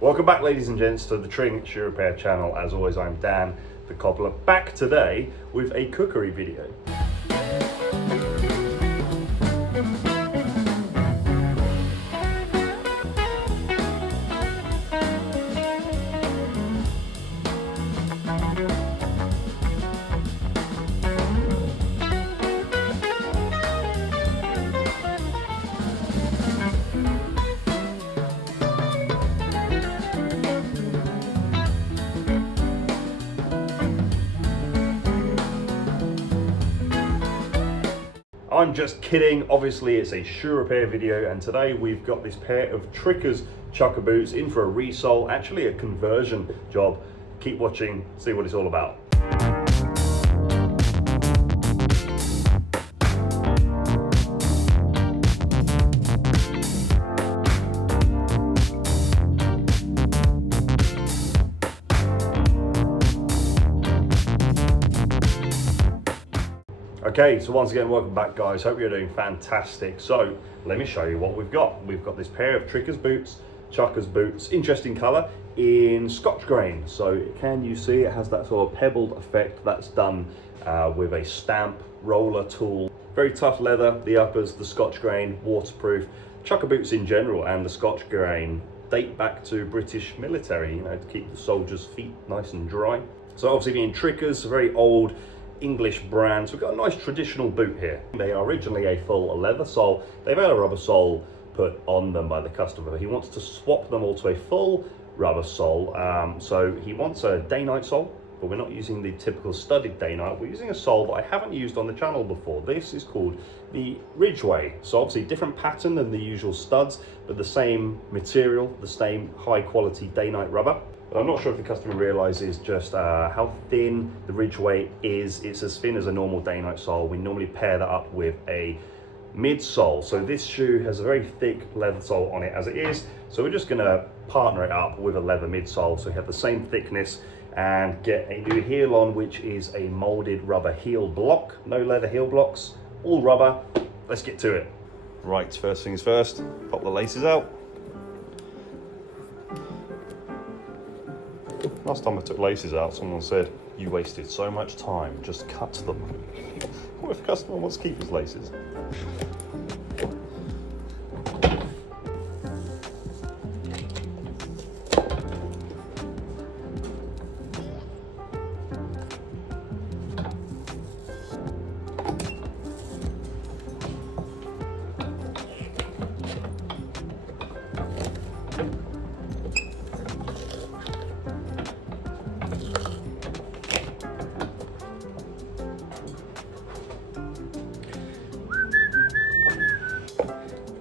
Welcome back, ladies and gents, to the Tring Shoe Repair channel. As always, I'm Dan, the cobbler, back today with a cookery video. I'm just kidding, obviously it's a shoe repair video, and today we've got this pair of Tricker's Chukka boots in for a resole, actually a conversion job. Keep watching, see what it's all about. Okay, so once again, welcome back, guys. Hope you're doing fantastic. So let me show you what we've got. We've got this pair of Tricker's boots, Chukka's boots, interesting color in Scotch grain. So can you see it has that sort of pebbled effect that's done with a stamp roller tool. Very tough leather, the uppers, the Scotch grain, waterproof. Chukka boots in general and the Scotch grain date back to British military, you know, to keep the soldiers' feet nice and dry. So obviously being Tricker's, very old English brand. So we've got a nice traditional boot here. They are originally a full leather sole. They've had a rubber sole put on them by the customer. He wants to swap them all to a full rubber sole. So he wants a Dainite sole, but we're not using the typical studded Dainite. We're using a sole that I haven't used on the channel before. This is called the Ridgeway. So obviously different pattern than the usual studs, but the same material, the same high quality Dainite rubber. I'm not sure if the customer realizes just how thin the Ridgeway is. It's as thin as a normal Dainite sole. We normally pair that up with a midsole. So this shoe has a very thick leather sole on it as it is. So we're just gonna partner it up with a leather midsole so we have the same thickness and get a new heel on, which is a molded rubber heel block. No leather heel blocks, all rubber. Let's get to it. Right, first things first, pop the laces out. Last time I took laces out, someone said, "You wasted so much time, just cut them." What if the customer wants to keep his laces?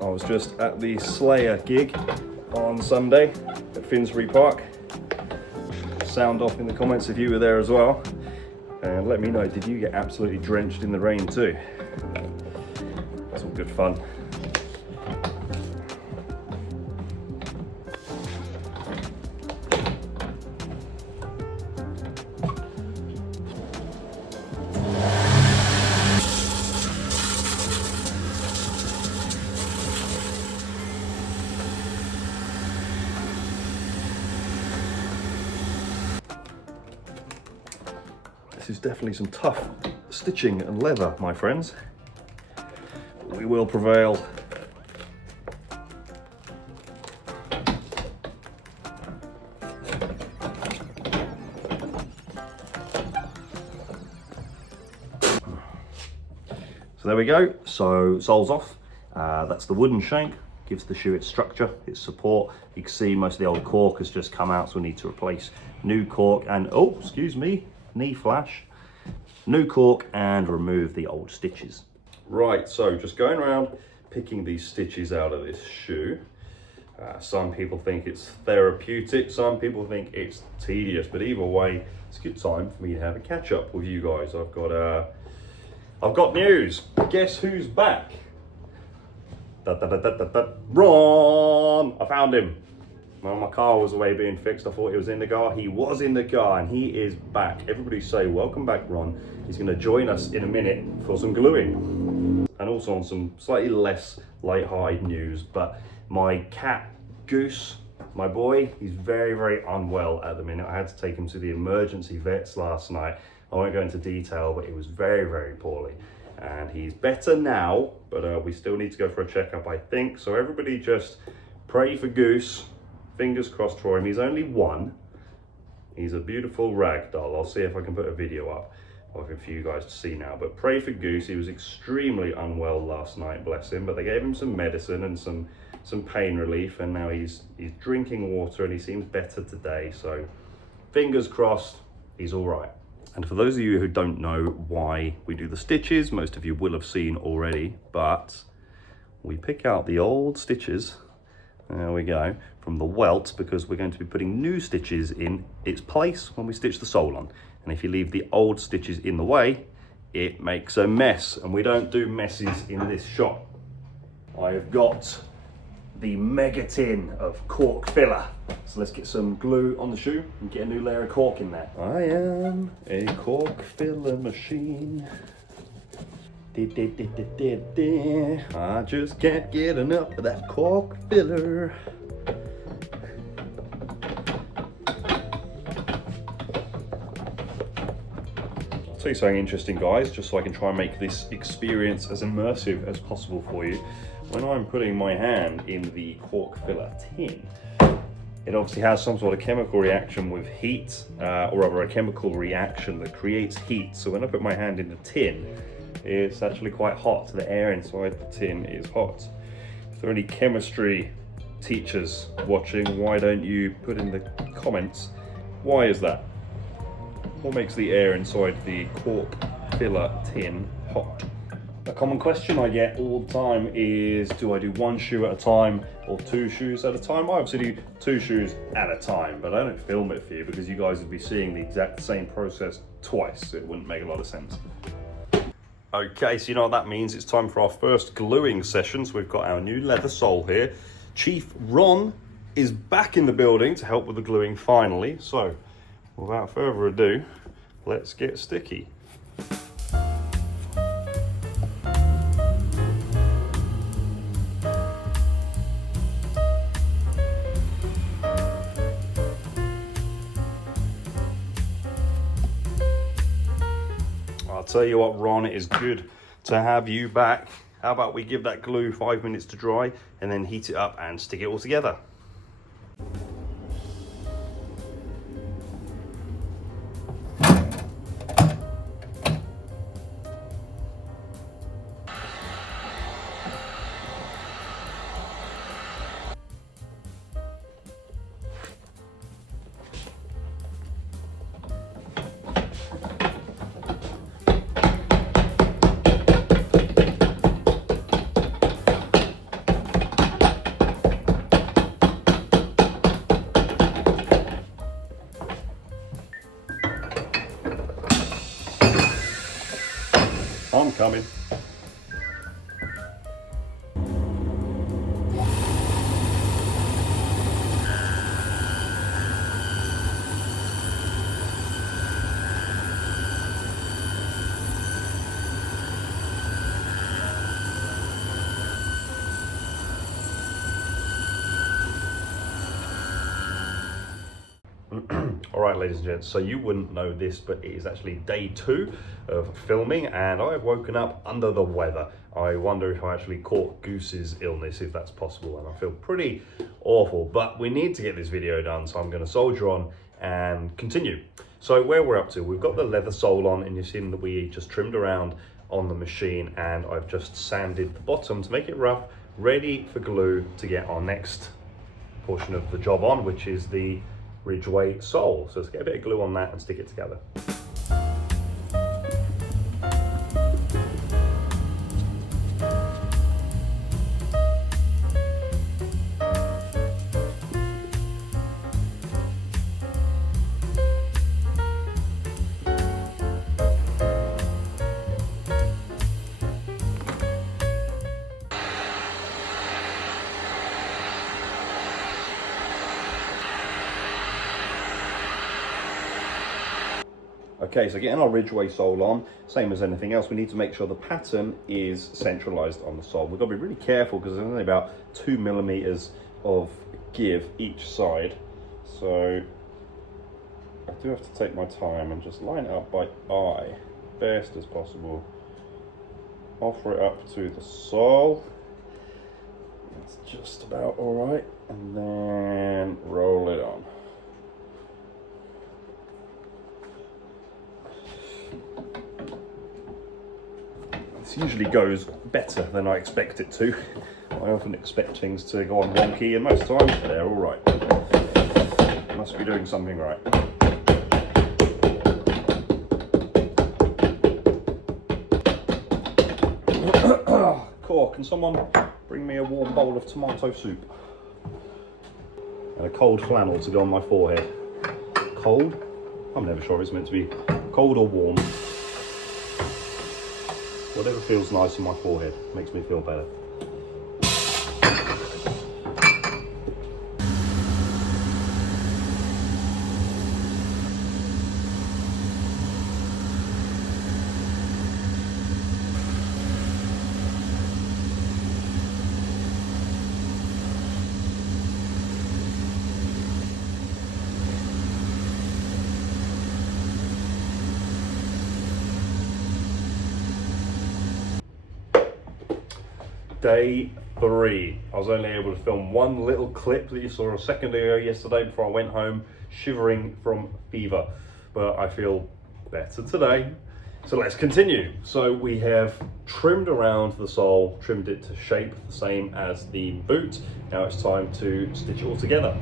I was just at the Slayer gig on Sunday at Finsbury Park. Sound off in the comments if you were there as well. And let me know, did you get absolutely drenched in the rain too? That's all good fun. This is definitely some tough stitching and leather, my friends. We will prevail. So there we go. So sole's off. That's the wooden shank. Gives the shoe its structure, its support. You can see most of the old cork has just come out, so we need to replace new cork and, oh, excuse me, knee flash, new cork, and remove the old stitches. Right, so just going around picking these stitches out of this shoe. Some people think it's therapeutic, some people think it's tedious, but either way, it's a good time for me to have a catch up with you guys. I've got news. Guess who's back? Ron! I found him. Well, my car was away being fixed. I thought he was in the car. He was in the car and he is back. Everybody say, welcome back, Ron. He's going to join us in a minute for some gluing. And also on some slightly less light-hearted news, but my cat, Goose, My boy, he's very, very unwell at the minute. I had to take him to the emergency vets last night. I won't go into detail, but he was very, very poorly. And he's better now, but we still need to go for a checkup, I think. So everybody just pray for Goose. Fingers crossed for him. He's only 1. He's a beautiful rag doll. I'll see if I can put a video up for you guys to see now. But pray for Goose. He was extremely unwell last night, bless him. But they gave him some medicine and some pain relief, and now he's drinking water and he seems better today. So fingers crossed, he's all right. And for those of you who don't know why we do the stitches, most of you will have seen already, but we pick out the old stitches, there we go, from the welt, because we're going to be putting new stitches in its place when we stitch the sole on. And if you leave the old stitches in the way, it makes a mess, and we don't do messes in this shop. I have got the mega tin of cork filler. So let's get some glue on the shoe and get a new layer of cork in there. I am a cork filler machine. I just can't get enough of that cork filler. I'll tell you something interesting, guys, just so I can try and make this experience as immersive as possible for you. When I'm putting my hand in the cork filler tin, it obviously has some sort of chemical reaction with heat, or rather a chemical reaction that creates heat. So when I put my hand in the tin, it's actually quite hot. The air inside the tin is hot. If there are any chemistry teachers watching, why don't you put in the comments, why is that? What makes the air inside the cork filler tin hot? A common question I get all the time is, do I do 1 shoe at a time or 2 shoes at a time? I obviously do 2 shoes at a time, but I don't film it for you because you guys would be seeing the exact same process twice. It wouldn't make a lot of sense. Okay, so you know what that means. It's time for our first gluing sessions. We've got our new leather sole here. Chief Ron is back in the building to help with the gluing finally. So without further ado, let's get sticky. I'll tell you what, Ron, it is good to have you back. How about we give that glue 5 minutes to dry and then heat it up and stick it all together. I'm coming. All right, ladies and gents, so you wouldn't know this, but it is actually day 2 of filming and I've woken up under the weather. I wonder if I actually caught Goose's illness, if that's possible, and I feel pretty awful, but we need to get this video done, so I'm going to soldier on and continue. So where we're up to, we've got the leather sole on, and you've seen that we just trimmed around on the machine, and I've just sanded the bottom to make it rough, ready for glue to get our next portion of the job on, which is the Ridgeway sole. So let's get a bit of glue on that and stick it together. Okay, so getting our Ridgeway sole on, same as anything else, we need to make sure the pattern is centralized on the sole. We've got to be really careful because there's only about 2 millimeters of give each side, so I do have to take my time and just line it up by eye, best as possible. Offer it up to the sole. It's just about all right, and then roll it on. This usually goes better than I expect it to. I often expect things to go on wonky, and most times they're all right. Must be doing something right. Core, can someone bring me a warm bowl of tomato soup? And a cold flannel to go on my forehead. Cold? I'm never sure if it's meant to be cold or warm. Whatever feels nice on my forehead makes me feel better. Day 3. I was only able to film one little clip that you saw a second ago yesterday before I went home shivering from fever, but I feel better today. So let's continue. So we have trimmed around the sole, trimmed it to shape the same as the boot. Now it's time to stitch it all together.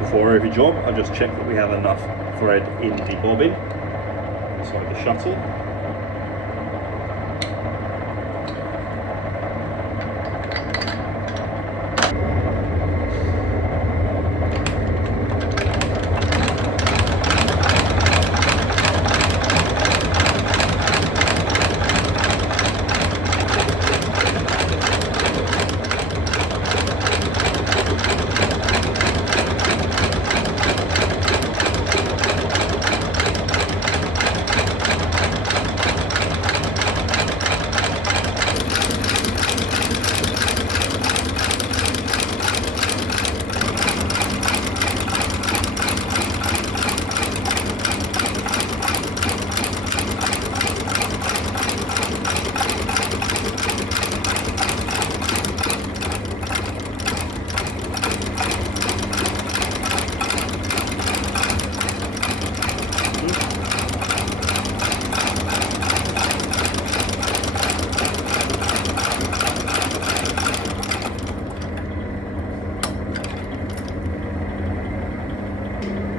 Before every job, I just check that we have enough thread in the bobbin inside the shuttle.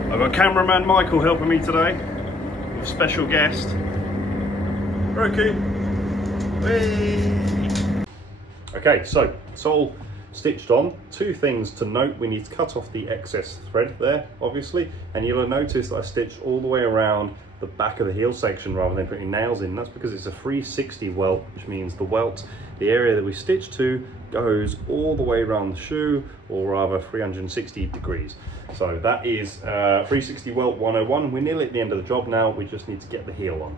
I've got cameraman Michael helping me today, with a special guest, Roku. Whee! Okay, so it's all stitched on. Two things to note: we need to cut off the excess thread there, obviously, and you'll have noticed that I stitched all the way around the back of the heel section rather than putting nails in. That's because it's a 360 welt, which means the welt, the area that we stitch to, goes all the way around the shoe, or rather 360 degrees. So that is 360 welt 101. We're nearly at the end of the job now. We just need to get the heel on.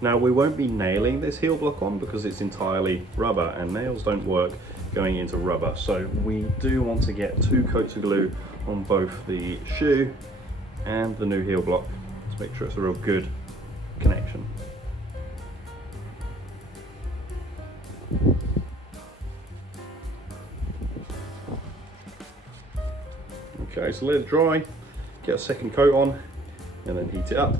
Now we won't be nailing this heel block on because it's entirely rubber and nails don't work going into rubber. So we do want to get 2 coats of glue on both the shoe and the new heel block to make sure it's a real good connection. Okay, so let it dry, get a second coat on, and then heat it up.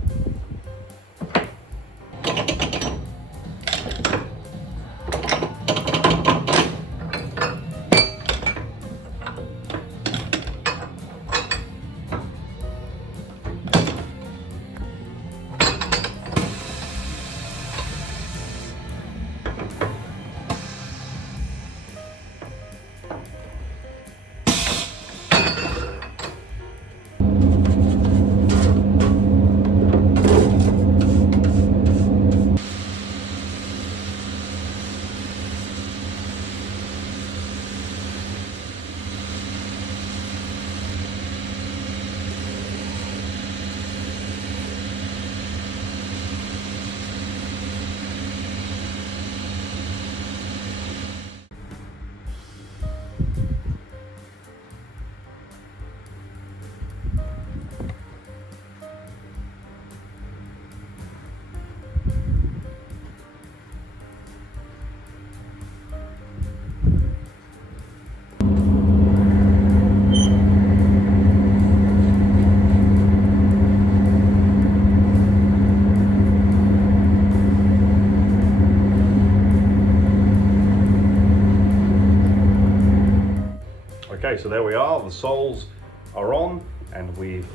Okay, so there we are, the soles are on, and we've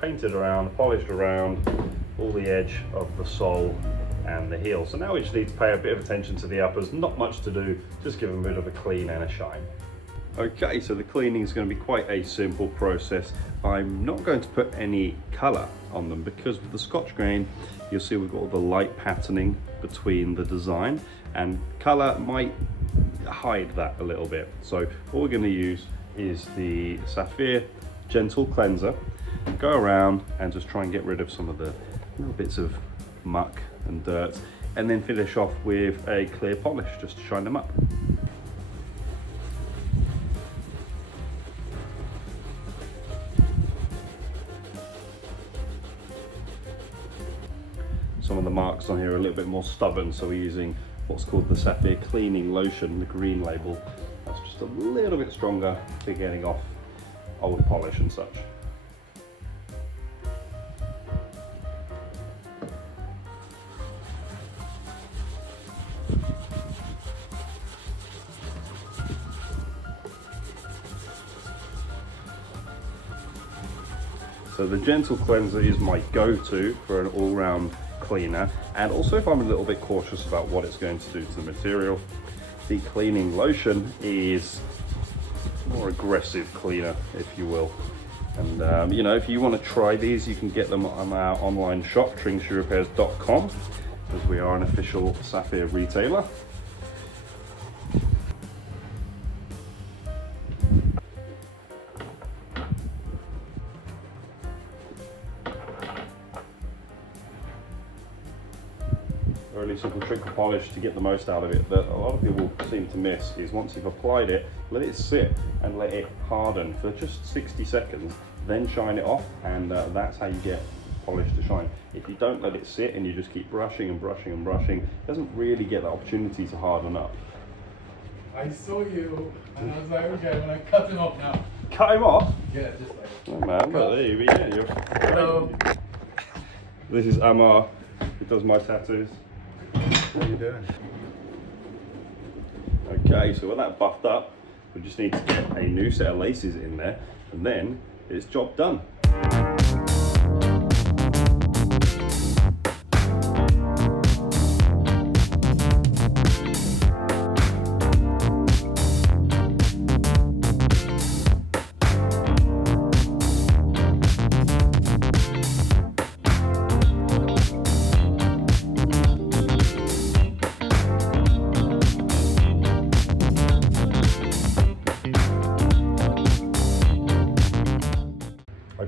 painted around, polished around all the edge of the sole and the heel. So now we just need to pay a bit of attention to the uppers. Not much to do, just give them a bit of a clean and a shine. Okay, so the cleaning is going to be quite a simple process. I'm not going to put any colour on them because with the Scotch grain, you'll see we've got all the light patterning between the design, and colour might hide that a little bit. So all we're going to use is the Sapphire Gentle Cleanser, go around and just try and get rid of some of the little bits of muck and dirt, and then finish off with a clear polish just to shine them up. Some of the marks on here are a little bit more stubborn, so we're using what's called the Sapphire Cleaning Lotion, the green label. That's just a little bit stronger for getting off old polish and such. So the Gentle Cleanser is my go-to for an all-round cleaner, and also if I'm a little bit cautious about what it's going to do to the material. The Cleaning Lotion is more aggressive cleaner, if you will. And you know, if you want to try these, you can get them on our online shop, tringshoerepairs.com, as we are an official Sapphire retailer. Really simple trick for polish to get the most out of it that a lot of people seem to miss is once you've applied it, let it sit and let it harden for just 60 seconds, then shine it off, and that's how you get polish to shine. If you don't let it sit and you just keep brushing and brushing and brushing, it doesn't really get the opportunity to harden up. I saw you and I was like, okay, I'm gonna cut him off now. Cut him off? Yeah, just like. Oh man, but there you go. Hello. This is Amar, who does my tattoos. What are you doing? Okay, so with that buffed up, we just need to get a new set of laces in there, and then it's job done.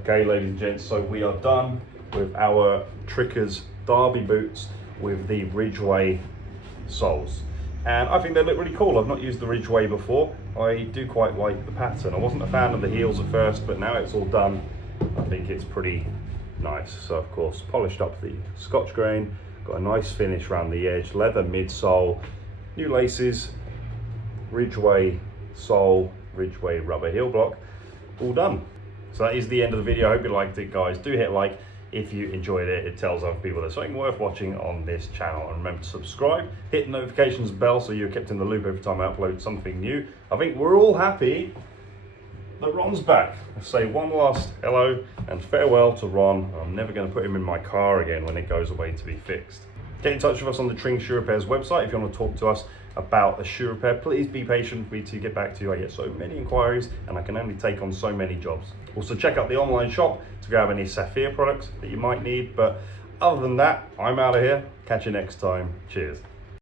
Okay, ladies and gents, so we are done with our Trickers Derby boots with the Ridgeway soles. And I think they look really cool. I've not used the Ridgeway before. I do quite like the pattern. I wasn't a fan of the heels at first, but now it's all done, I think it's pretty nice. So of course, polished up the Scotch grain, got a nice finish around the edge, leather midsole, new laces, Ridgeway sole, Ridgeway rubber heel block, all done. So that is the end of the video. I hope you liked it, guys. Do hit like if you enjoyed it. It tells other people there's something worth watching on this channel. And remember to subscribe, hit the notifications bell so you're kept in the loop every time I upload something new. I think we're all happy that Ron's back. I'll say one last hello and farewell to Ron. I'm never going to put him in my car again when it goes away to be fixed. Get in touch with us on the Tring Shoe Repairs website if you want to talk to us about a shoe repair. Please be patient for me to get back to you. I get so many inquiries and I can only take on so many jobs. Also check out the online shop to grab any Sapphire products that you might need. But other than that, I'm out of here. Catch you next time. Cheers.